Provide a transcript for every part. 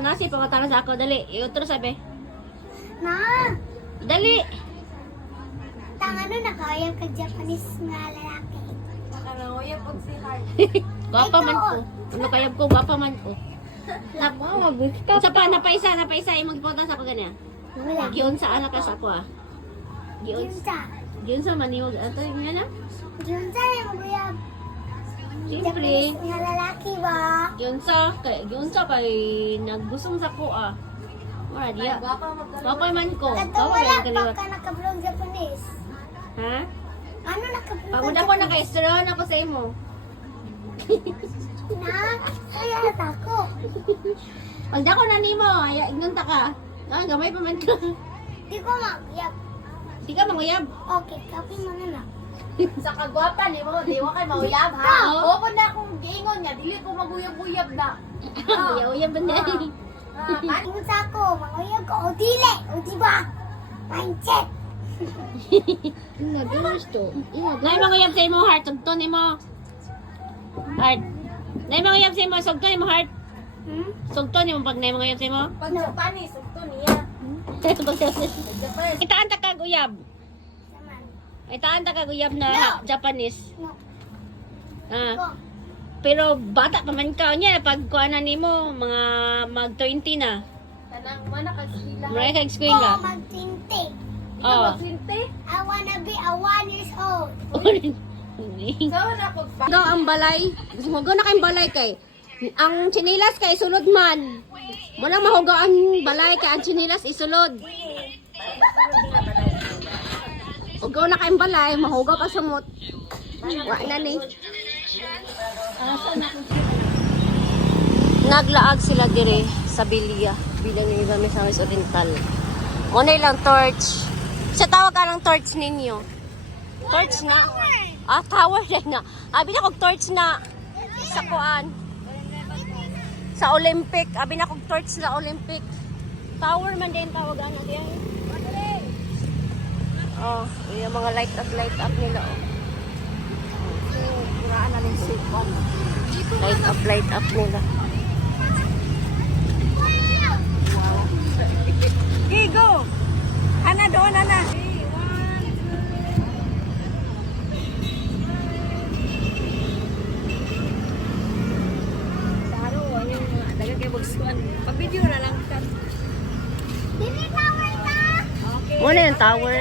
nasi pangutana sa ako dali. Iutro sabi. Na, Dali. tangan na nakayang ka Japanese nga lalaki. Nakalaoya pag si Heart. Gwapa man ko. Ano kayab ko, gwapa man ko. Sa pa, napaisa, imong gipunta sa ako ganyan. Wala. Giyon sa anak ka sa ako ah. Giyon Junsa. sa maniwag. Ato yung yan ah. Junsa yung buyab. Siyempre. Japanese nga lalaki ba? Giyon sa kay naggusong sa ko ah. Wala diya. Gwapa magdala. Gwapa man ko. Kato Gwapa wala man pa kaliwat. ka nakablog Japanese. Ha? Ano nakablog Pagod ako naka-estron ako sa imo. Na, kaya ako. Pag dako na nimo, ay ingon ta ka. Ah, gamay pa man ka. Di ko magyab. Di ka manguyab. Okay, copy mo na na. Sa kagwapa ni mo, di wa kay mauyab ha. Oo. Oo na akong giingon niya, dili ko maguyab-uyab na. Uyab ba niya? Ingon sa ako, manguyab ko, o dili, o diba? Mindset. Nay manguyab sa imo heart, sugton nimo. Heart. Nay manguyab sa imo, sugton nimo heart. Sugton nimo pag nay manguyab sa imo. Pag Japanese, ito niya. Japanese. Itaan ta kag uyab. Naman. Itaan ta kag uyab na No. Japanese. No. Ah. Ko. Pero bata pa man ka niya pag kuana nimo mga mag 20 na. Tanang mana kag sila. Mura kag Ko, eskwela. magtinti. Oh. Magsinte. I wanna be a 1 years old. So na ko Gaw ang balay. Gusto mo na kayong balay kay. Ang chinilas kay sulod man. Wala mahugaw ang balay kay ang chinilas isulod. Hugaw na kayong balay, mahugaw pa sumot. Wa na ni. Naglaag sila dire sa Bilia. Bilang ni Iba Misamis Oriental. Muna lang torch. Sa tawag ka ng torch ninyo. Torch na. Ah, tower na. Abi na kog torch na. Sa kuan. Sa Olympic. Abi na kog torch sa Olympic. Tower man din tawag ana diyan. Oh, yung mga light up nila oh. Kuraan na rin sipon. Light up nila. Okay, go! Ana doon, ana. Taro, yung dagang kayo magsuan. Pag-video na lang ka. Dili tower na. Muna yung tower.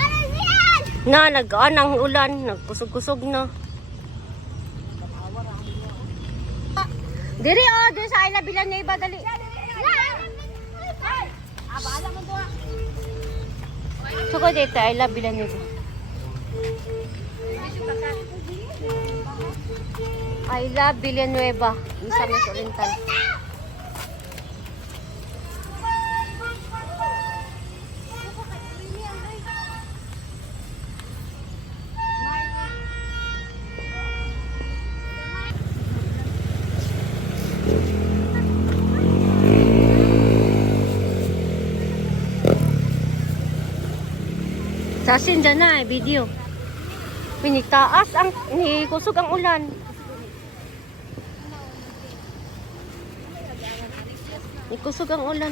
Ano yan? Na, nag-aan ang ulan. Nagkusog-kusog na. Diri oh, dun sa Ayla Bilan niya iba, dali. Suko dito, Ayla Bilan niya iba. Ayla Villanueva, Misamis Oriental. Sasin dyan na, video. Pinitaas ang, kusog ang ulan. Kusog ang ulan.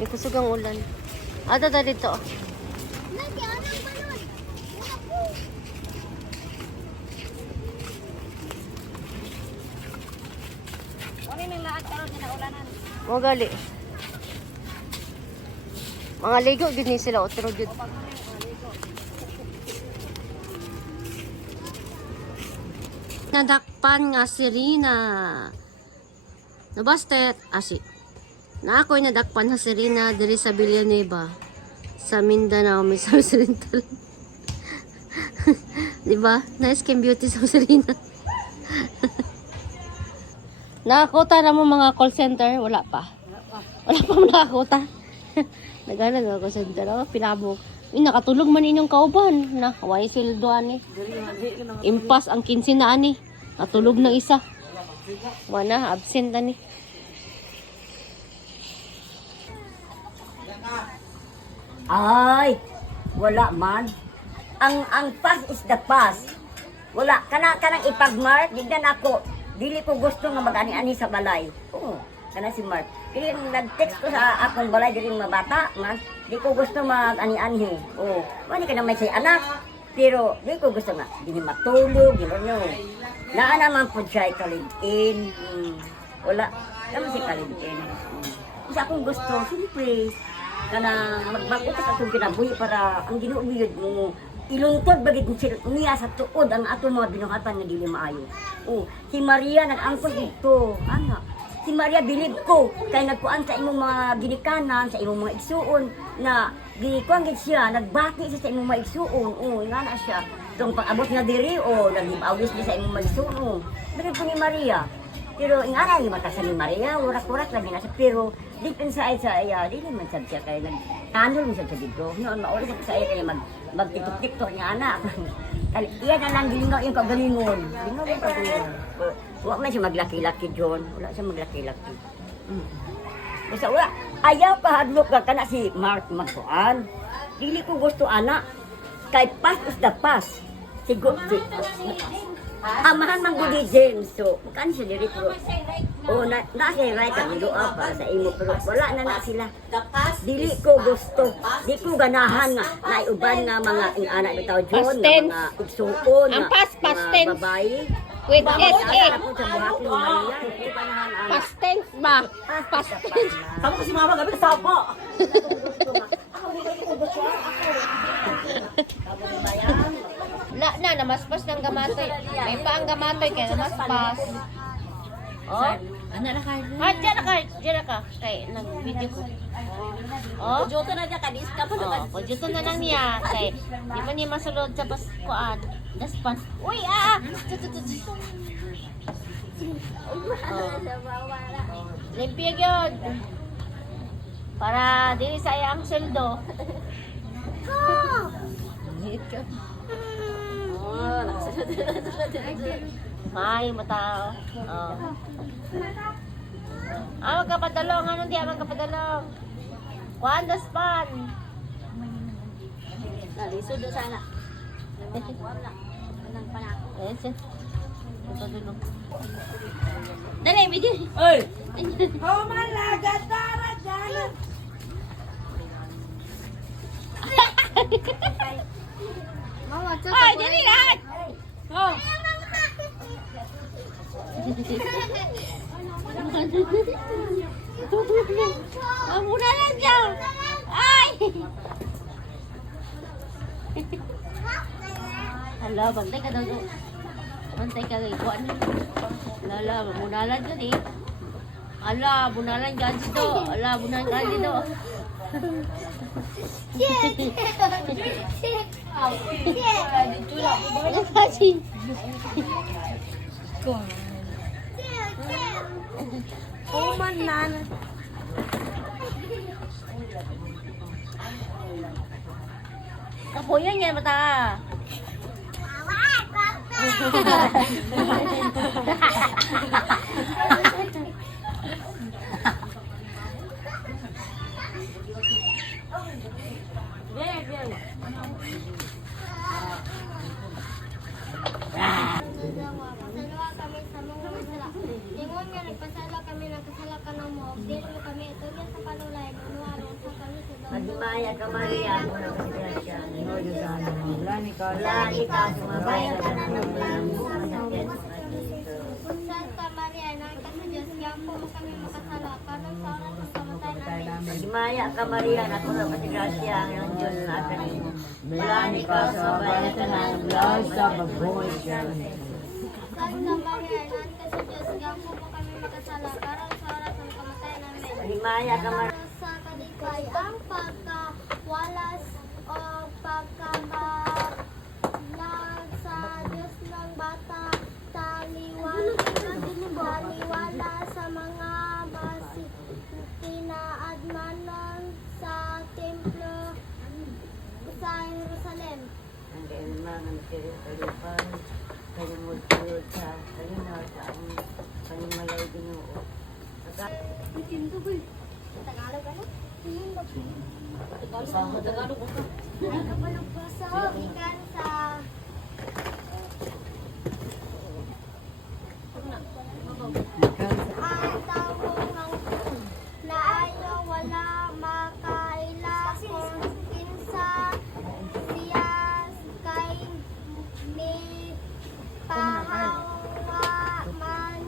Kusog ang ulan. Ada dito. Lagi, anong balon? Mo gali. Mga ligo gid ni sila otro gid. Nadakpan nga si Rina. Nabastet asi. Na ako'y nadakpan na si Rina diri sa Villanueva sa Mindanao, Misamis Oriental. Diba? Nice Skin Beauty sa Rina. Nakakuta na mo mga call center? Wala pa. Wala pa mo nakakuta. Nagana nga call center. Oh, pinabok. Nakatulog man inyong kauban na way sweldo ani. Impas ang 15 na ani. Natulog ng isa. Wala absent ani. Ay, wala man. Ang past is the past. Wala kanang ipagmark digdan ako. Dili ko gusto nga mag-ani-ani sa balay. Oo, kana si Mark. Dili nag-text ko sa akong balay dili mga bata, man. Di ko gusto mag-ani-ani. Oo, wala ka na may say anak. Pero di ko gusto nga dili matulog, di nyo. Naa naman po siya kalibin. Wala, naman si kalibin. Kasi akong gusto, siyempre, kana magbakutas atong kinabuhi para ang Ginoo mo iluntod bagid niya sa tuod ang ato mga binuhatan nga dili maayo. Oh, si Maria nag-angkol dito. Ana, si Maria bilib ko kay nagkuan sa imong mga ginikanan, sa imong mga igsuon na gikuan gid siya, nagbati siya sa imong mga igsuon. Oh, ingana siya. Dong pag-abot nga diri nagibawis di sa imong mga igsuon. Oh, bilib ko ni Maria. Pero ingana ni mata sa ni Maria, urak-urak lang na siya. Pero deep inside sa iya, di naman sad siya kay nag-anol mo siya sa dito. Noon mauli sa iya kay mag-tiktok-tiktok niya anak. Iya na lang gilingaw yung kagalingon. Gilingaw yung kagalingon. Huwag man siya maglaki-laki, John. Wala siya maglaki-laki. Basta wala. Ayaw pa hadlok ka na si Mark magkuan. Dili ko gusto anak. Kay past is the past. Siguro, amahan man gudi James. So, kan siya diri pero na siya right ang doa para sa imo pero wala na sila. Dili ko gusto, di ko ganahan nga naiuban nga mga anak bitaw John nga mga igsuon Ang past tense. Babae. With SA. Ako sa buhatin ni Maria, di ko ganahan ang Past tense ba? Past tense. Kamu kasi mama gabi sa ako. Na namaspas ng gamatoy. May pa ang gamatoy kaya namaspas. Oh. Ano na kayo? Diyan ka. Kay nag-video ko. Oh. Joto na dyan kadis ka pa Oh, pagjuto na lang niya. Kay di man niya masulod sa paskuan. Daspan. Uy, Limpia gyud. Para dili sa iyang sweldo. May mata. Oh. Magkapadalong. Anong di magkapadalong? Kuan daspan. Nalisod do sana. Ayan siya. Padalong. Dali, video. Oy! Mama, Ay, dali lahat. Oh. Muna lang dyan. Ay! Hala, bantay ka daw. Bantay ka daw. Ikuan. Hala, bunalan dyan eh. Hala, bunalan dyan dito. Hala, bunalan dyan dito. Kasi. Kapuyan yan, mata. Pasalawa kami sa mga masala. Ingon nga nagpasala kami ng kasalakan mo. Dili mo kami ito yan sa palulay. Nuwalo sa kami sa doon. Magmaya ka Maria, muna ka siya. Lani ka, sumabaya ka na ng Santa Maria, nang ka sa Diyos, yapo mo kami makasala. Karon sa oras ng kamatay namin. Magmaya ka Maria, nakuha ka si Gracia, ang Diyos na atin. Lani ka, sumabaya ka na ng Santa Maria, nang ka sa Diyos, yapo mo kami makasala. Karon sa oras ng kamatay namin. Magmaya ka Maria. Sa kalikay ang pagkawalas o pagkakalag sa Diyos ng bata, taliwala sa mga tinaadmanan sa templo, sa kaya kalipan, kaya multiyod sa kalinaw sa aming panimalay Ginoo. Tagalog ano? Tagalog ko. So, ikan sa ang tawong ng naayo wala makaila kung kinsa siya kay ni pahawa man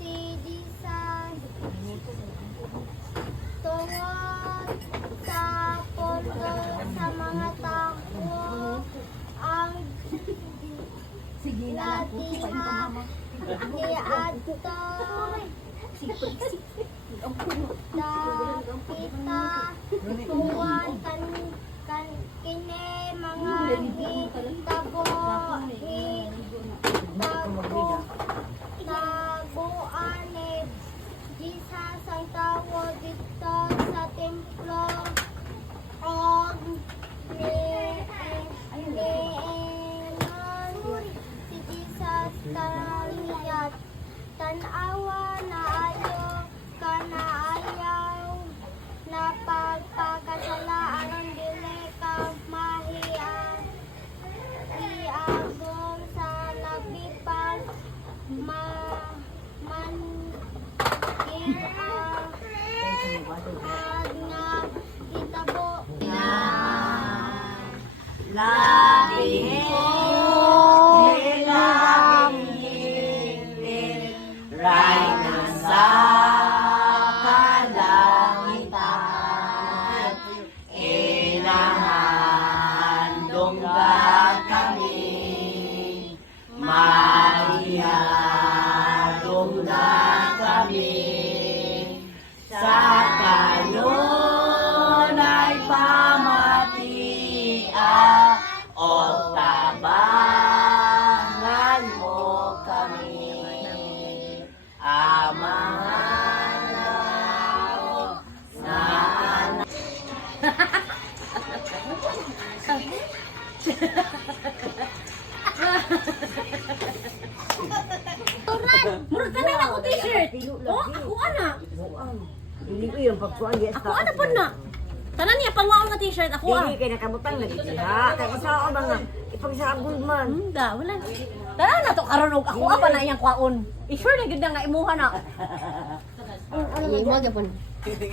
si Jesus tungod sa pulo sa mga tao ang natiha ni Adto Dapita tuwan kan kini mga hitabo tabuan ni Jesus ang tawo dito sa templo og ni Enon si Jesus taliyat tanawa na ayo kana ayaw na pagpakasala aron dili ka mahiya iabong sa labipan man ad nga hitabo Murag ka na ako t-shirt. Oh, ako ana. Dili ko yung pagkuhan yes. Ako ana po na. Tanan niya pangwaon nga t-shirt ako ah. Dili kay nakabutang lagi siya. Kay sao ba nga ipagsagol man. Da, wala. Tara na to karon og ako pa na iyang kwaon. I-sure na gid na nga imuha na. Ano mo gyapon? Dili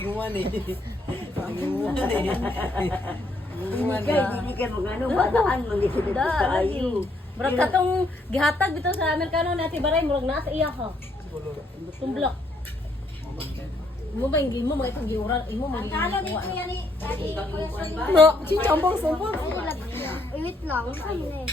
kay magano bataan man dito tayo. Murag katong gihatag dito sa Amerikano na Tibaray murag naa sa iya ha. Tumblak. Mo ba hindi mo mga itong giuran, imo mga giuran. yan ni No, chichambong sumpong. wait lang, ano eh.